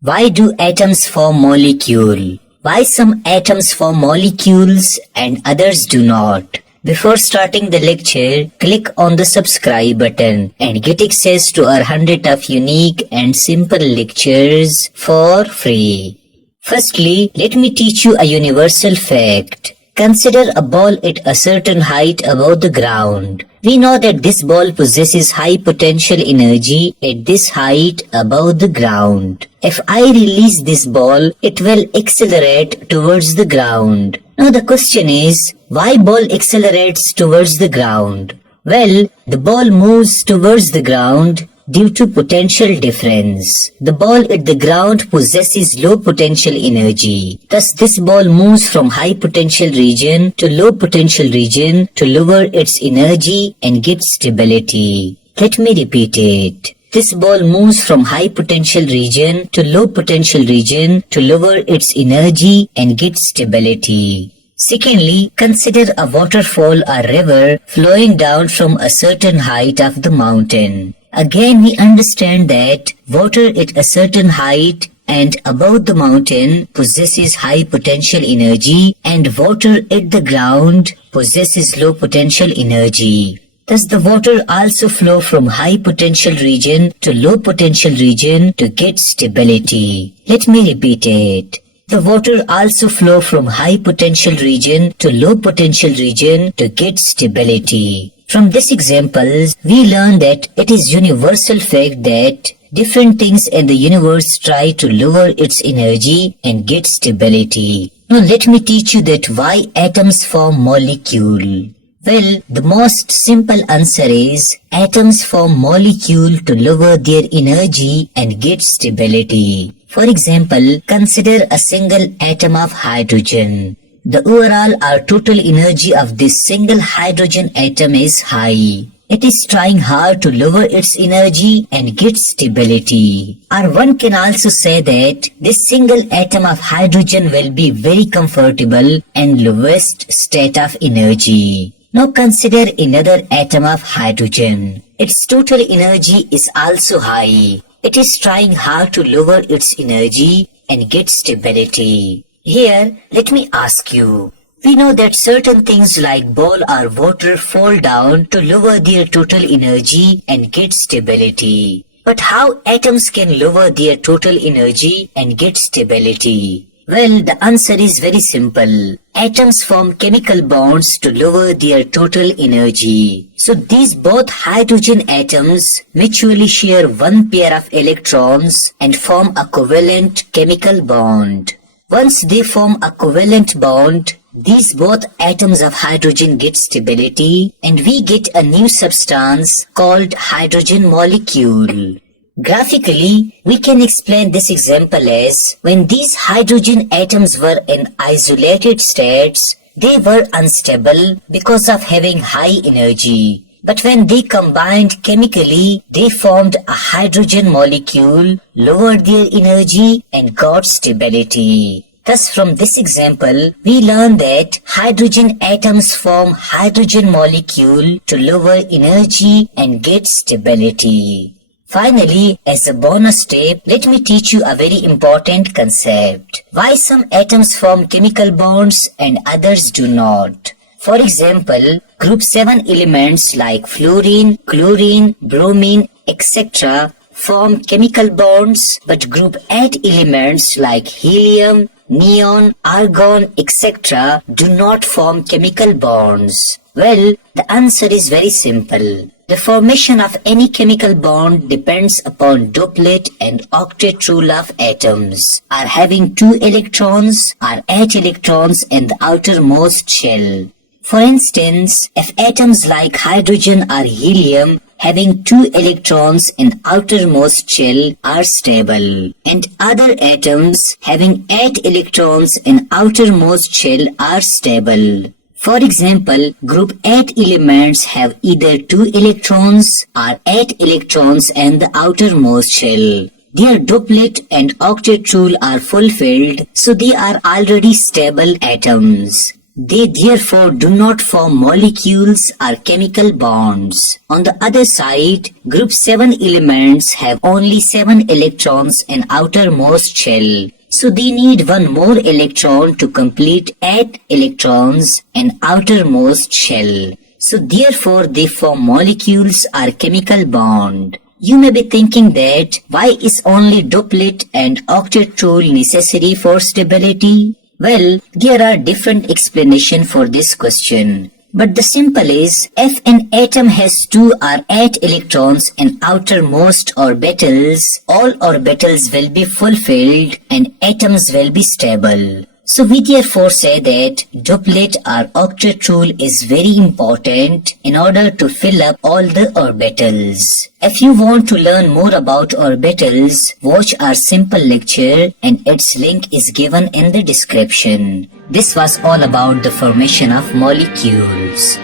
Why do atoms form molecule? Why some atoms form molecules and others do not? Before starting the lecture, click on the subscribe button and get access to our 100 of unique and simple lectures for free. Firstly, let me teach you a universal fact. Consider a ball at a certain height above the ground. We know that this ball possesses high potential energy at this height above the ground. If I release this ball, it will accelerate towards the ground. Now the question is, why ball accelerates towards the ground? Well, the ball moves towards the ground due to potential difference. The ball at the ground possesses low potential energy. Thus, this ball moves from high potential region to low potential region to lower its energy and get stability. Let me repeat it. This ball moves from high potential region to low potential region to lower its energy and get stability. Secondly, consider a waterfall or river flowing down from a certain height of the mountain. Again, we understand that water at a certain height and above the mountain possesses high potential energy and water at the ground possesses low potential energy. Thus, the water also flow from high potential region to low potential region to get stability. Let me repeat it. The water also flow from high potential region to low potential region to get stability. From this examples, we learn that it is universal fact that different things in the universe try to lower its energy and get stability. Now let me teach you that why atoms form molecule. Well, the most simple answer is atoms form molecule to lower their energy and get stability. For example, consider a single atom of hydrogen. The overall or total energy of this single hydrogen atom is high. It is trying hard to lower its energy and get stability. Or one can also say that this single atom of hydrogen will be very comfortable and lowest state of energy. Now consider another atom of hydrogen. Its total energy is also high. It is trying hard to lower its energy and get stability. Here, let me ask you. We know that certain things like ball or water fall down to lower their total energy and get stability. But how atoms can lower their total energy and get stability? Well, the answer is very simple. Atoms form chemical bonds to lower their total energy. So these both hydrogen atoms mutually share one pair of electrons and form a covalent chemical bond. Once they form a covalent bond, these both atoms of hydrogen get stability and we get a new substance called hydrogen molecule. Graphically, we can explain this example as when these hydrogen atoms were in isolated states, they were unstable because of having high energy. But when they combined chemically, they formed a hydrogen molecule, lowered their energy and got stability. Thus, from this example, we learn that hydrogen atoms form hydrogen molecule to lower energy and get stability. Finally, as a bonus step, let me teach you a very important concept. Why some atoms form chemical bonds and others do not. For example, group 7 elements like fluorine, chlorine, bromine, etc. form chemical bonds, but group 8 elements like helium, neon, argon, etc. do not form chemical bonds. Well, the answer is very simple. The formation of any chemical bond depends upon duplet and octet rule of atoms, are having 2 electrons or 8 electrons in the outermost shell. For instance, if atoms like hydrogen or helium having 2 electrons in outermost shell are stable, and other atoms having 8 electrons in outermost shell are stable. For example, group 8 elements have either 2 electrons or 8 electrons in the outermost shell. Their duplet and octet rule are fulfilled, so they are already stable atoms. They therefore do not form molecules or chemical bonds. On the other side, group 7 elements have only 7 electrons in outermost shell. So they need one more electron to complete 8 electrons in outermost shell. So therefore they form molecules or chemical bond. You may be thinking that why is only duplet and octet rule necessary for stability? Well, there are different explanations for this question. But the simple is, if an atom has 2 or 8 electrons in outermost orbitals, all orbitals will be fulfilled and atoms will be stable. So we therefore say that duplet or octet rule is very important in order to fill up all the orbitals. If you want to learn more about orbitals, watch our simple lecture and its link is given in the description. This was all about the formation of molecules.